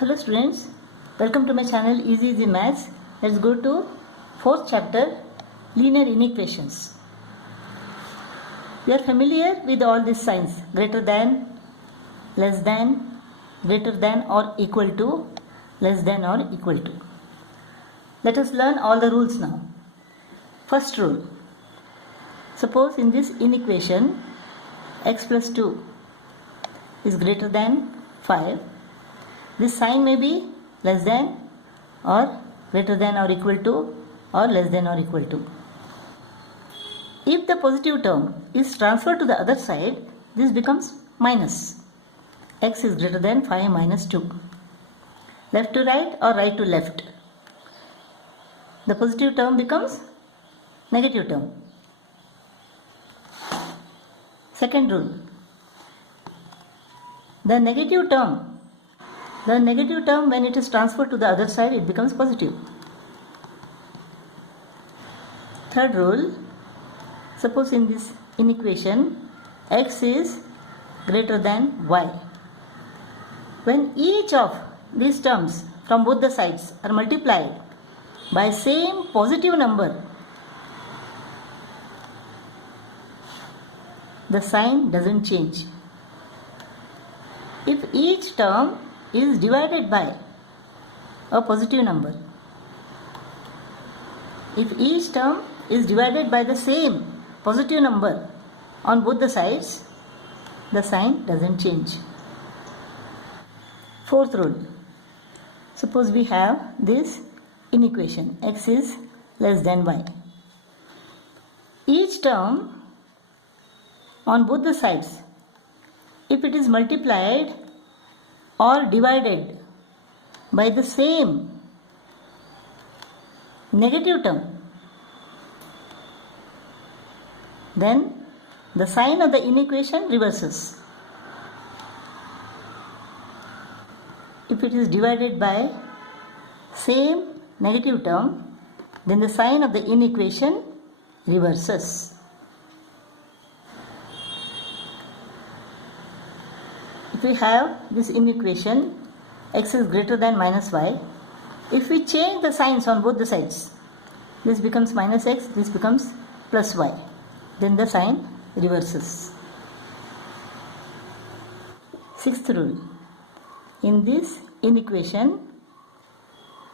Hello students, welcome to my channel Easy Maths. Let's go to 4th chapter, linear inequations. We are familiar with all these signs: greater than, less than, greater than or equal to, less than or equal to. Let us learn all the rules now. First rule: suppose in this inequation x plus 2 is greater than 5. This sign may be less than or greater than or equal to or less than or equal to. If the positive term is transferred to the other side, this becomes minus. X is greater than 5 minus 2. Left to right or right to left. The positive term becomes negative term. Second rule: the negative term when it is transferred to the other side, it becomes positive. Third rule: suppose in this inequation x is greater than y. When each of these terms from both the sides are multiplied by same positive number, the sign doesn't change. If each term is divided by a positive number, if each term is divided by the same positive number on both the sides, the sign doesn't change. Fourth rule: suppose we have this inequation x is less than y. Each term on both the sides, if it is multiplied or divided by the same negative term, then the sign of the inequation reverses. If it is divided by same negative term, then the sign of the inequation reverses. If we have this inequation x is greater than minus y, if we change the signs on both the sides, this becomes minus x, this becomes plus y, then the sign reverses. Sixth rule: in this inequation,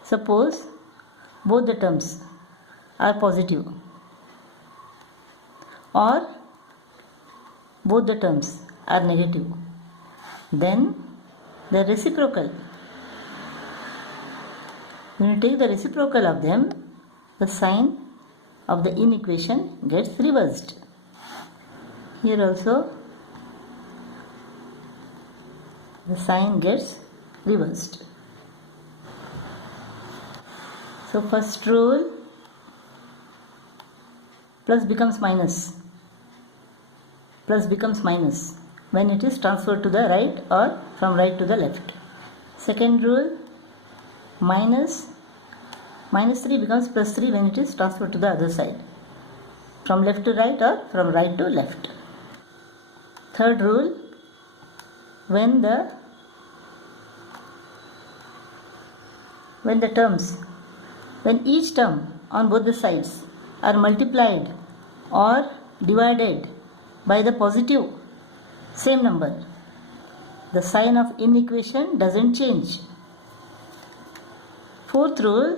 suppose both the terms are positive or both the terms are negative, then the reciprocal, when you take the reciprocal of them, the sign of the inequation gets reversed. Here also the sign gets reversed. So first rule: plus becomes minus. Plus becomes minus when it is transferred to the right or from right to the left. Second rule: minus 3 becomes plus 3 when it is transferred to the other side, from left to right or from right to left. Third rule: when each term on both the sides are multiplied or divided by the positive same number, the sign of inequation doesn't change. Fourth rule: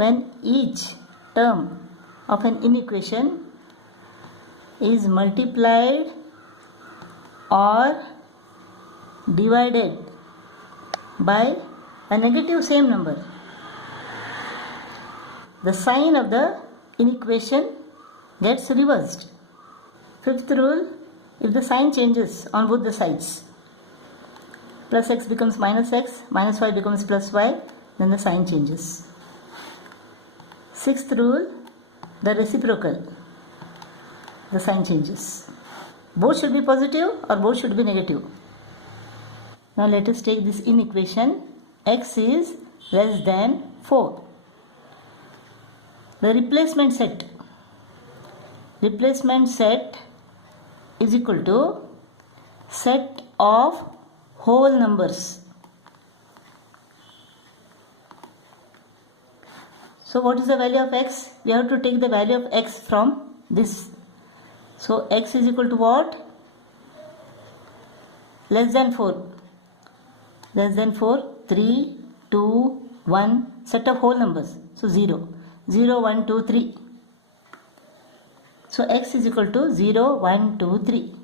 when each term of an inequation is multiplied or divided by a negative same number, the sign of the inequation gets reversed. Fifth rule: if the sign changes on both the sides, plus x becomes minus x, minus y becomes plus y, then the sign changes. Sixth rule: the reciprocal, the sign changes. Both should be positive or both should be negative. Now let us take this inequation x is less than 4. The replacement set is equal to set of whole numbers So what is the value of x? We have to take the value of x from this. So x is equal to what? Less than 4. Less than 4, 3, 2, 1, set of whole numbers. So 0. 0, 1, 2, 3. So x is equal to 0, 1, 2, 3.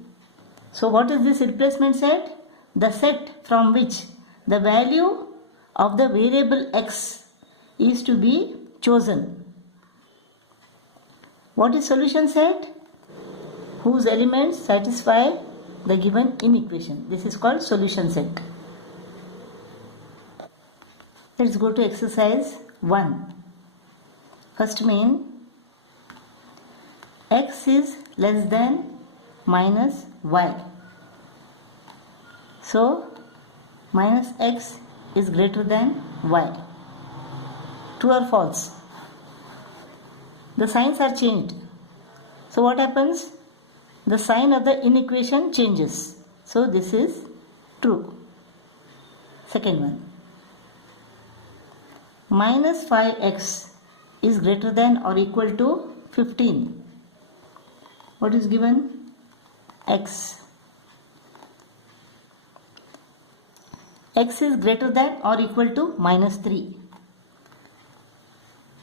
So what is this replacement set? The set from which the value of the variable x is to be chosen. What is solution set? Whose elements satisfy the given inequation. This is called solution set. Let's go to exercise 1. First main, x is less than minus y. So minus x is greater than y. True or false? The signs are changed. So what happens? The sign of the inequation changes. So this is true. Second one. Minus 5x is greater than or equal to 15. What is given? X. X is greater than or equal to minus 3.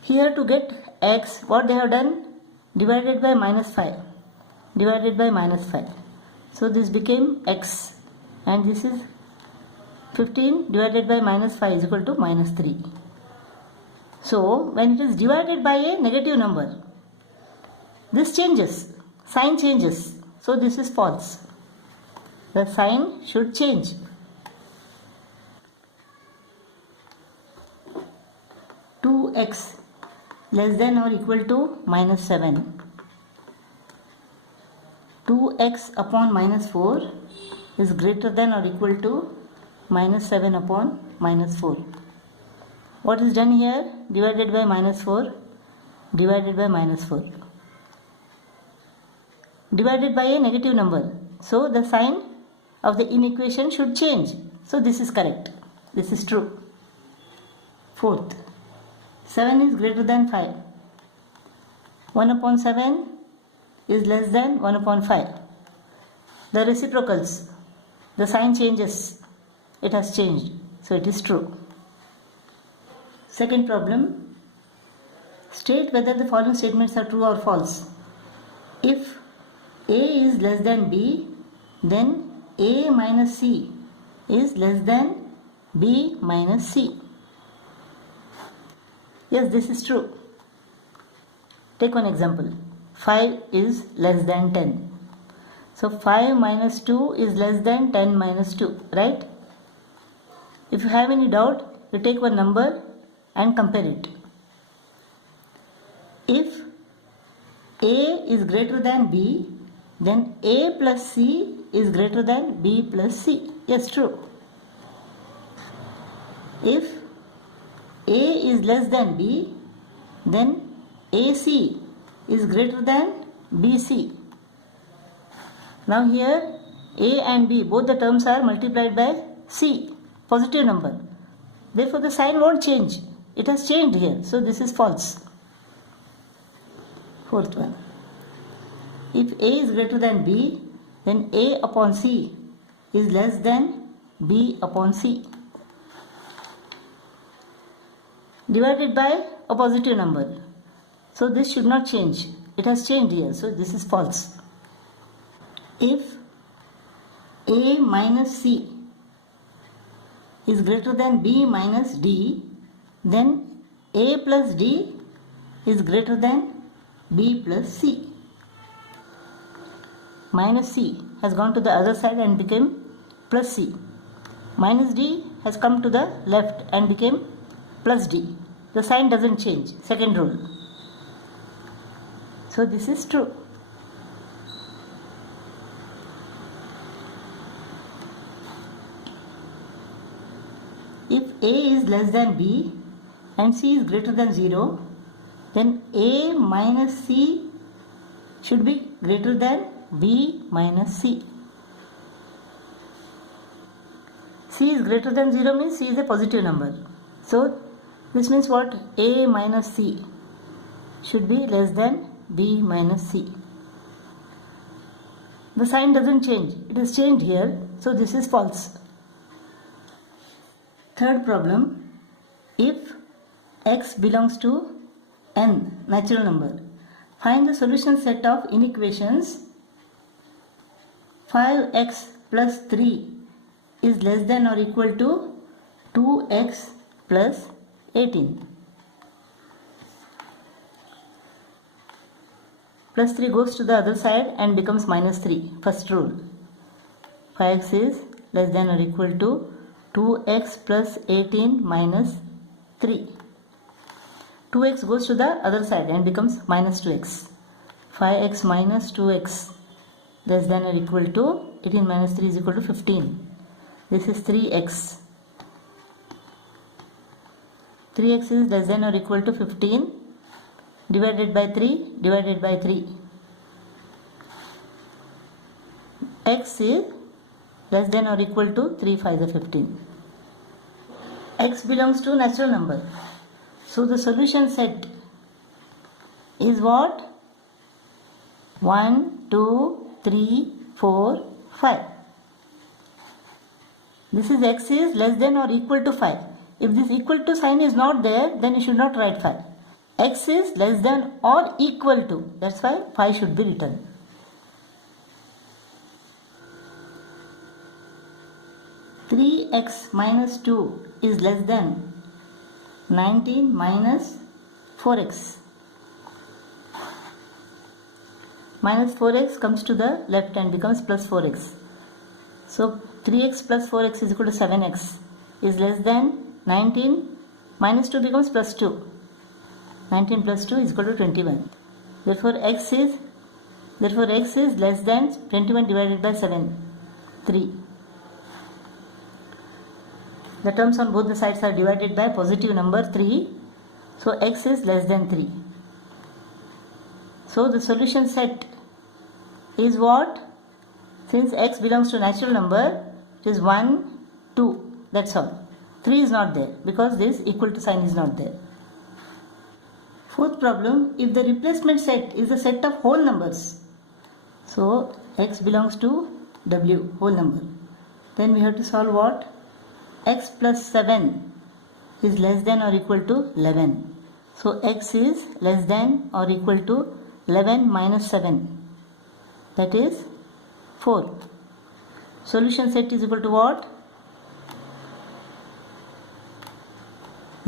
Here to get x, what they have done? Divided by minus 5. Divided by minus 5. So this became x. And this is 15 divided by minus 5 is equal to minus 3. So when it is divided by a negative number, this changes. Sign changes. So this is false. The sign should change. X less than or equal to minus 7. 2x upon minus 4 is greater than or equal to minus 7 upon minus 4. What is done here? Divided by minus 4. Divided by minus 4. Divided by a negative number. So the sign of the inequation should change. So this is correct. This is true. Fourth. 7 is greater than 5. 1 upon 7 is less than 1 upon 5. The reciprocals, the sign changes. It has changed. So it is true. Second problem. State whether the following statements are true or false. If A is less than B, then A minus C is less than B minus C. Yes, this is true. Take one example. 5 is less than 10. So 5 minus 2 is less than 10 minus 2, right? If you have any doubt, you take one number and compare it. If A is greater than B, then A plus C is greater than B plus C. Yes, true. If A is less than B, then AC is greater than BC. Now here A and B, both the terms are multiplied by C, positive number. Therefore the sign won't change. It has changed here. So this is false. Fourth one. If A is greater than B, then A upon C is less than B upon C. Divided by a positive number. So this should not change. It has changed here. So this is false. If A minus C is greater than B minus D, then A plus D is greater than B plus C. Minus C has gone to the other side and became plus C. Minus D has come to the left and became plus D. The sign doesn't change. Second rule. So this is true. If A is less than B and C is greater than 0, then A minus C should be greater than B minus C. C is greater than 0 means C is a positive number. So This means what? A minus C should be less than B minus C. The sign doesn't change. It is changed here. So this is false. Third problem. If x belongs to n, natural number, find the solution set of inequations 5x plus 3 is less than or equal to 2x plus 18. Plus 3 goes to the other side and becomes minus 3. First rule. 5x is less than or equal to 2x plus 18 minus 3. 2x goes to the other side and becomes minus 2x. 5x minus 2x less than or equal to 18 minus 3 is equal to 15. This is 3x. 3x is less than or equal to 15 divided by 3 divided by 3. X is less than or equal to 3 5 is 15. X belongs to natural number. So the solution set is what? 1, 2, 3, 4, 5. This is x is less than or equal to 5. If this equal to sign is not there, then you should not write 5. X is less than or equal to. That's why 5 should be written. Three x minus 2 is less than 19 minus 4x. Minus 4x comes to the left and becomes plus 4x. So 3x plus 4x is equal to 7x is less than 19 minus 2 becomes plus 2. 19 plus 2 is equal to 21. Therefore x is less than 21 divided by 7, 3. The terms on both the sides are divided by positive number 3. So x is less than 3. So the solution set is what? Since x belongs to natural number, it is 1, 2. That's all. 3 is not there because this equal to sign is not there. Fourth problem, if the replacement set is a set of whole numbers, so x belongs to w, whole number, then we have to solve what? X plus 7 is less than or equal to 11. So x is less than or equal to 11 minus 7. That is 4. Solution set is equal to what?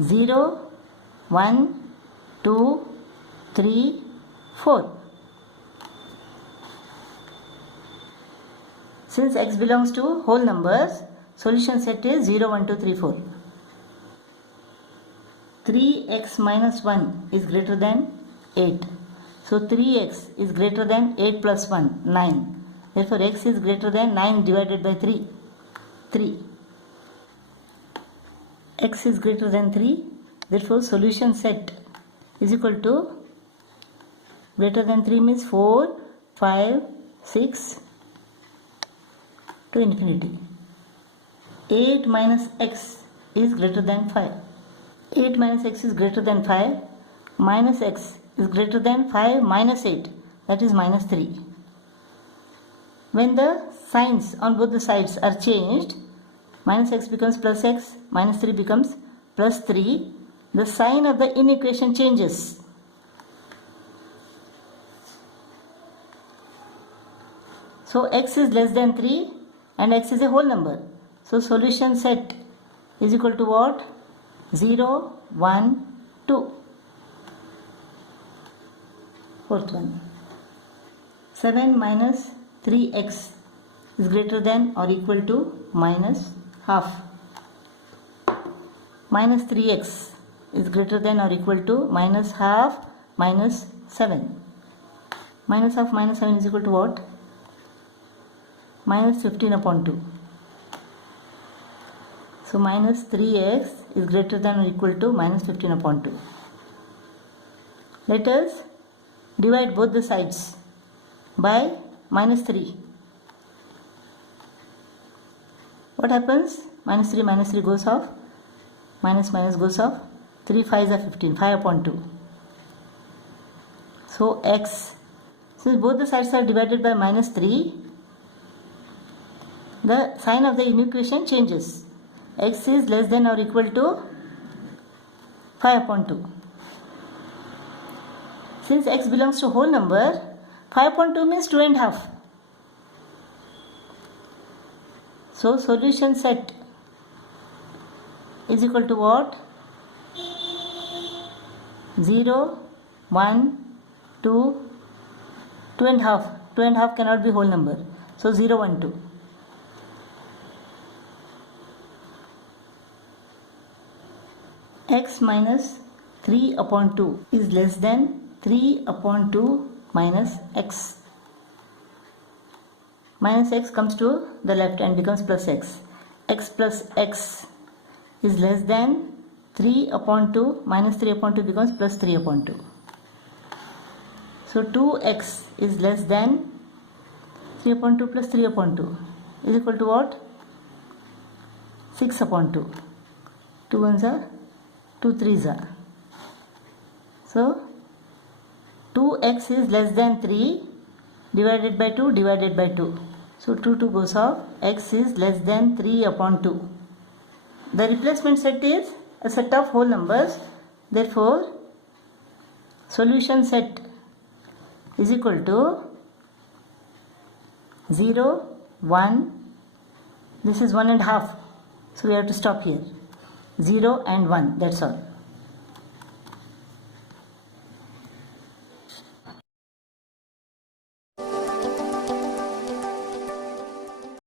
0, 1, 2, 3, 4. Since x belongs to whole numbers, solution set is 0, 1, 2, 3, 4. 3x minus 1 is greater than 8. So 3x is greater than 8 plus 1, 9. Therefore x is greater than 9 divided by 3, 3. X is greater than 3. Therefore solution set is equal to, greater than 3 means 4, 5, 6 to infinity. 8 minus x is greater than 5. 8 minus x is greater than 5. Minus x is greater than 5 minus 8. That is minus 3. When the signs on both the sides are changed, minus x becomes plus x, minus 3 becomes plus 3. The sign of the inequation changes. So x is less than 3 and x is a whole number. So solution set is equal to what? 0, 1, 2. Fourth one. 7 minus 3x is greater than or equal to minus half. Minus 3x is greater than or equal to minus half minus 7. Minus half minus 7 is equal to what? Minus 15 upon 2. So minus 3x is greater than or equal to minus 15 upon 2. Let us divide both the sides by minus 3. What happens? Minus 3 goes off. Minus goes off. 3 5s are 15, 5 upon 2. So x, since both the sides are divided by minus 3, the sign of the inequation changes. X is less than or equal to 5 upon 2. Since x belongs to whole number, 5 upon 2 means 2 and half. So solution set is equal to what? 0, 1, 2, 2 and half. 2 and half cannot be whole number. So 0, 1, 2. X minus 3 upon 2 is less than 3 upon 2 minus x. Minus x comes to the left and becomes plus x. X plus x is less than 3 upon 2 minus 3 upon 2 becomes plus 3 upon 2. So 2x is less than 3 upon 2 plus 3 upon 2 is equal to what? 6 upon 2. 2 1s are 2 3s are. So 2x is less than 3 divided by 2 divided by 2. So 2 goes off. X is less than 3 upon 2. The replacement set is a set of whole numbers. Therefore, solution set is equal to 0, 1. This is 1 and half. So we have to stop here. 0 and 1. That's all.